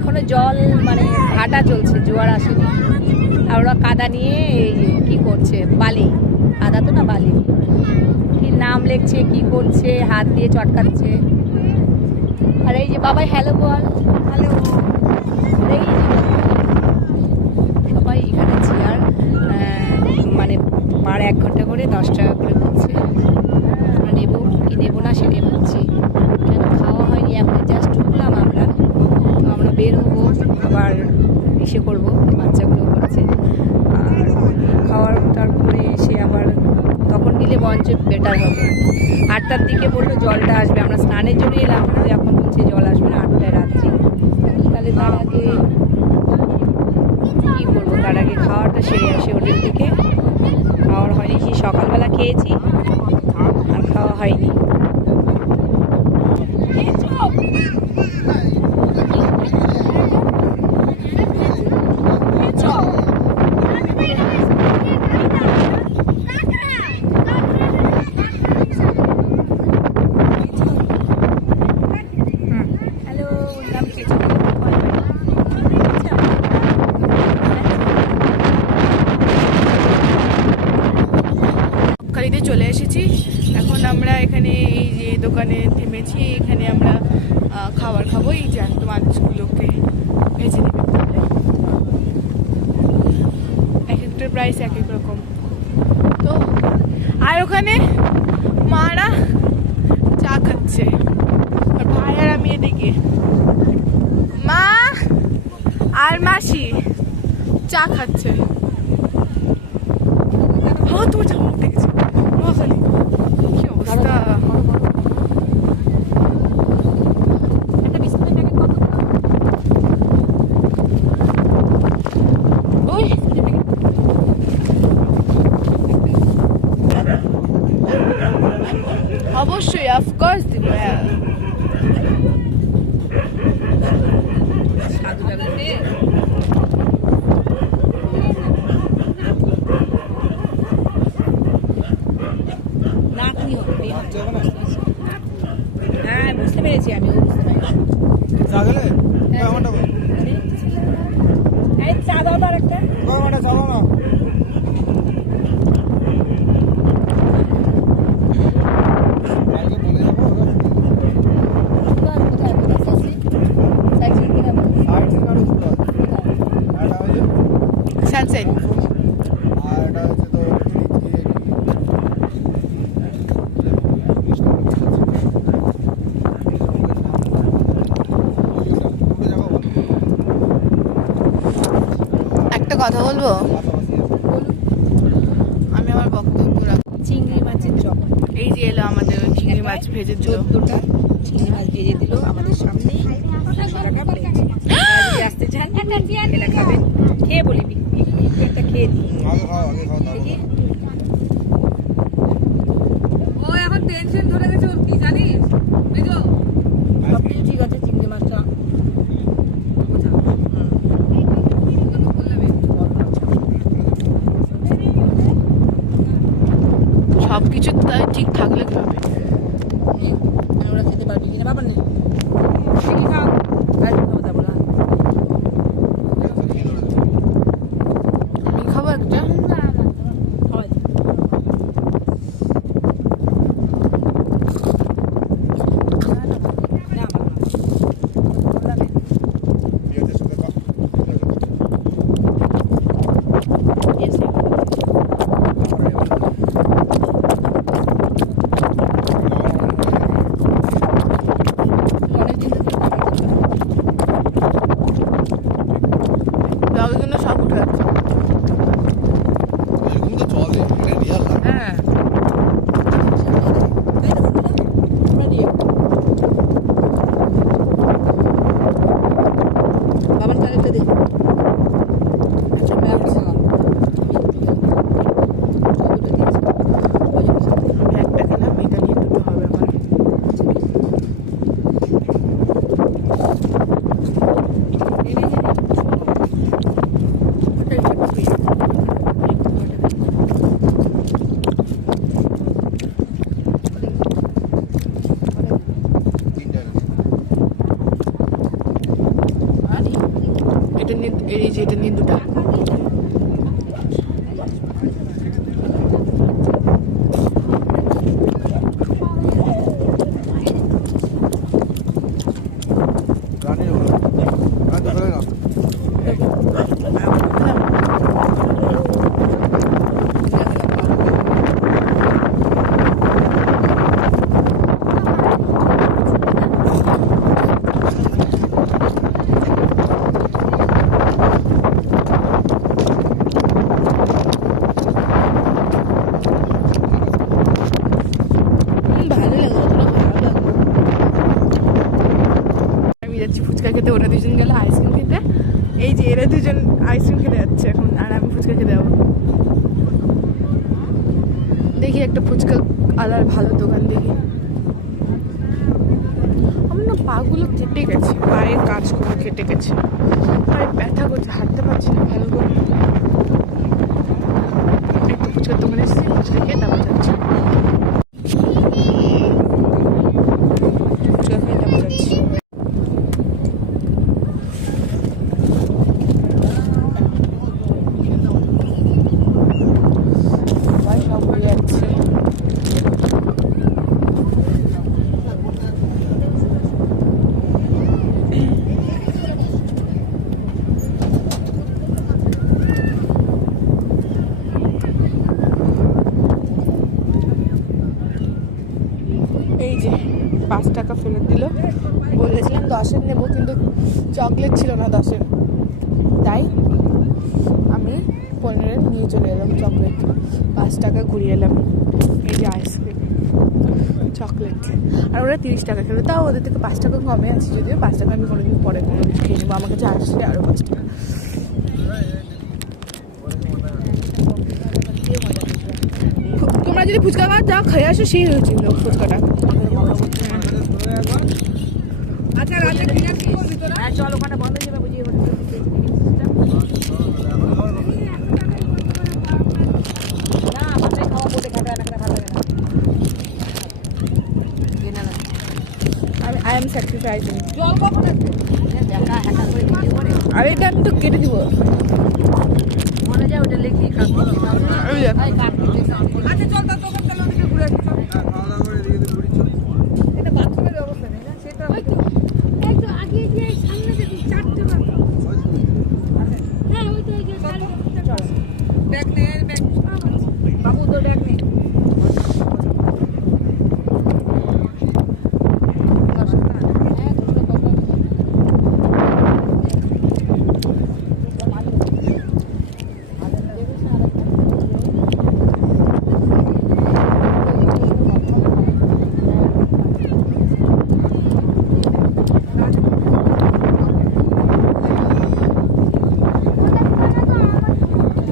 এখনো জল মানে ভাটা চলছে, জোয়ার আসেনি। আর ওরা কাদা নিয়ে এই কি করছে, বালি, কাদা তো না বালি, কি নাম লিখছে, কি করছে, হাত দিয়ে চটকাচ্ছে। আর এই যে বাবাই হ্যালো বল, হ্যালো। এই যে সবাই এখানে চেয়ার মানে পার 1 ঘন্টা করে 10 টাকা করে বলছে। আমরা নেবো কি নেবো না সেটাই ভাবছি, কেন খাওয়া হয়নি, এখন জাস্ট ঢুকলাম আমরা। তো আমরা বের হবো, আবার এসে করবো, বাচ্চাগুলো করছে। আর খাওয়ার তারপরে এসে আবার তখন নিলে বঞ্চ বেটার হবে। 8টার দিকে বললো জলটা আসবে, আমরা স্নানের জন্য এলাম, তো এখন বলছে জল আসবে না 8টায় রাত্রি। তাহলে তার আগে কী করবো, তার আগে খাওয়াটা সেরে আসে হোটেল থেকে। খাওয়ার হয়নি, সেই সকালবেলা খেয়েছি আর খাওয়া হয়নি। চলে এসেছি, এখন আমরা এখানে এই যে দোকানে থেমেছি, এখানে আমরা খাবার খাবো। এই জ্যান্ত মাছগুলোকে ভেজে নেবে, এক একটার প্রাইস এক এক রকম। তো আর ওখানে মারা চা খাচ্ছে, আর ভাই আর আমি এদিকে, মা আর মাসি চা খাচ্ছে। হ্যাঁ তোমার ঝামক দেখেছি, কি অবস্থা। অবশ্যই, অফকোর্স দিব। হ্যাঁ বুঝতে পেরেছি, আমি বুঝতে পেরেছি। চা দাও তো আরেকটা। সানসেট একটা কথা বলবো, আমি আমার বক্তব্য রাখবো। চিংড়ি মাছের চপ, এই যে এলো আমাদের ওই চিংড়ি মাছ ভেজে 14টা চিংড়ি মাছ ভেজে দিল আমাদের সামনেই। আসতে চান এটা খাবেন, খেয়ে বলি একটা খেয়ে দিই। ও এখন টেনশন ধরে গেছে ওর, কি জানিস সব কিছু ঠিক আছে, চিংড়ি মাছটা সব কিছু তাই ঠিক থাকলে খাবে। ওরা খেতে পারবি কিনা বাবার নেই, আমি খাবো একটা। এটা নিয়ে এই যে এটা নিয়ে দুটা। ফুচকা খেতে, ওরা দুজন গেল আইসক্রিম খেতে। এই যে এরা দুজন আইসক্রিম খেতে যাচ্ছে এখন, আর আমি ফুচকা খেতে যাবো। দেখি একটা ফুচকা আলার ভালো দোকান দেখি। আমার না পাগুলো কেটে গেছে, পায়ের কাজগুলো কেটে গেছে, পায়ে ব্যথা করছে, হাঁটতে পারছি না ভালো করে। একটু ফুচকার দোকানে এসেছি, ফুচকা খেয়ে তারপর যাচ্ছি। ফুচকা খেয়ে তারপর যাচ্ছি। এই যে 5 টাকা ফেরত দিল, বলেছিলাম 10-এর নেবো, কিন্তু চকলেট ছিল না 10-এর, তাই আমি 15-এর নিয়ে চলে এলাম চকলেট। 5 টাকা ঘুরিয়ে এলাম। এই যে আইসক্রিম, চকলেট, আর ওরা 30 টাকা খেলো, তাও ওদের থেকে 5 টাকা কমে আছে। যদিও 5 টাকা আমি কোনোদিন পরে কোনো কিছু খেয়ে নেবো, আমার কাছে আসলে আরও 5 টাকা। তোমরা যদি ফুচকা খাওয়া যা খেয়ে আসো সেই হয়েছিল ফুচকাটা। আচ্ছা রাতে কিনে কি করবি তোরা? চল ওখানে বন্ধ হয়ে যাবে, বুঝিয়ে বলি। না আমাদের খাওয়া বলতে খাবে না, ভালো লাগে না। I am sacrificing. জল কখন আসবে? দেখা হ্যাকা করে ভিডিও করে। আরে এটা আমি তো কেটে দিব। মনে যায় ওটা লিখি কাটতে। আচ্ছা চল তো তোকে চল ওদিকে ঘুরে আসি। খাওয়া দাওয়া করে এদিকে ঘুরি চল। এটা বাথরুমের ব্যবস্থা নেই না, সেটা হয়তো একটু আগে যে সামনে যে 4টে বাথরুম। হ্যাঁ ওই তো এই যে চল। ব্যাগ নে, ব্যাগ বাবু তো ব্যাগ নে।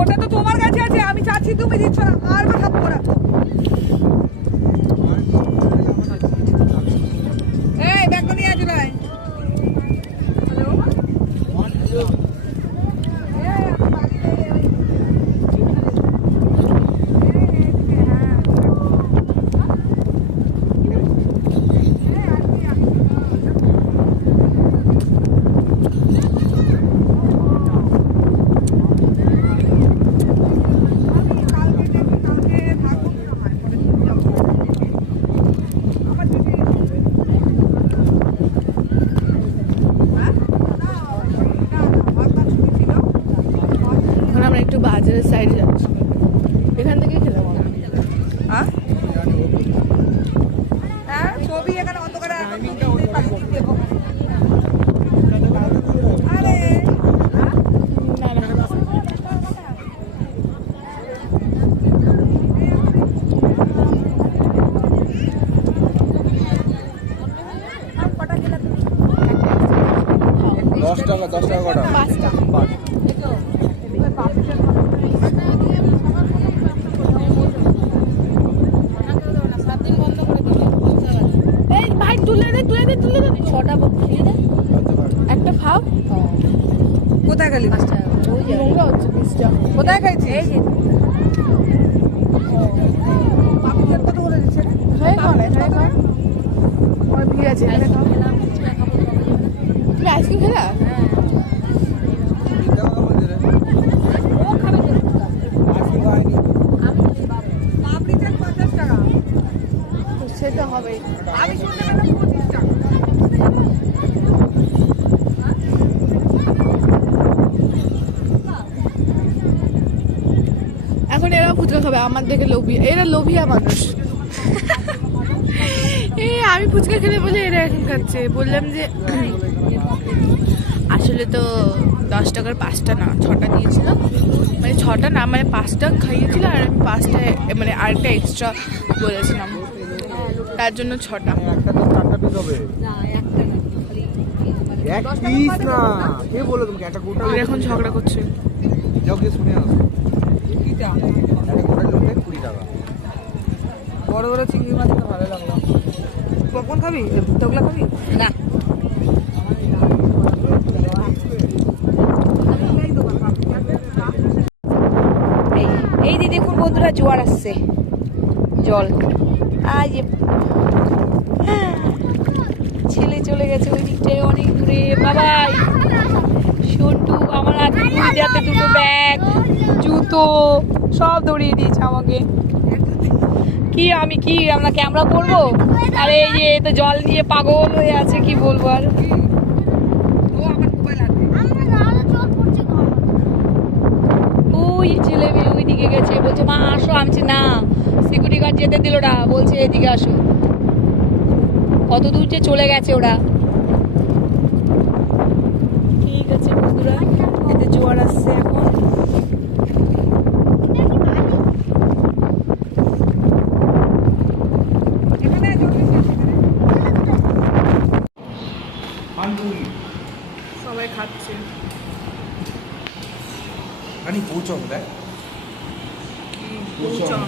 ওটা তো তোমার কাছে আছে, আমি চাচ্ছি তুমি দিচ্ছ না, আর কথা বলা তো। এই ব্যাগ নিয়ে আসো ভাই। একটু বাজারের সাইডে যাচ্ছি, এখান থেকে খেলাম আমরা। হ্যাঁ ছবি এখানে অন্ধকারে আরে না না $10 কটা? 5টা। এই ভাই তুলে দে 6টা বক্সিয়ে দে, একটা খাও। কোথায় গেলি? 5 টাকা ওই যে নোংরা হচ্ছে 20টা। কোথায় খাইছিস? এই যে বাবুদের কত করে দিচ্ছে রে? খাই ওর ভিড় আছে, এখানে খাও। তুমি আইসক্রিম খেলা? ফুচকা খাবে, আমার দেখে লোভী, এরা লোভিয়া মানুষ। আমি ফুচকা খেলে বলে এরা এখন খাচ্ছে। বললাম যে আসলে তো 10 টাকার 5টা না 6টা দিয়েছিল, মানে 6টা না মানে 5টা খাইয়েছিল, আর আমি 5টা মানে আরেকটা এক্সট্রা বলেছিলাম, তার জন্য 6টা। একটা তো 4টা পিস হবে। এক পিস না, কে বলে তোমাকে একটা গোটা ওরা এখন ঝগড়া করছে। যাও গিয়ে শুনে আসো। একটা গোটা লোকে 20 টাকা। বড় বড় চিংড়ি মাছটা ভালো লাগলো। কখন খাবি? ভুট্টাগুলো খাবি? না এই যে দেখুন বন্ধুরা, জোয়ার আসছে, জল। আজ ছেলে চলে গেছে ওই দিকটায় অনেক দূরে। বাবাই সন্টু আমার হাতে দুটো ব্যাগ, জুতো সব ধরিয়ে দিয়েছে আমাকে। কি আমি কি আমরা ক্যামেরা করবো? আরে এই যে তো জল নিয়ে পাগল হয়ে আছে, কি বলবো আর। ওই ছেলে মেয়ে ওই দিকে গেছে, বলছে মা আসো। আমি বলছি না, সিকিউরিটি গার্ড যেতে দিল না, বলছে এদিকে আসো। কত দূর যে চলে গেছে ওরা। ঠিক আছে বন্ধুরা, এতে জোয়ার আসছে এখন। সবাই খাচ্ছে। আনি পৌঁছাও দেখ। পৌঁছা।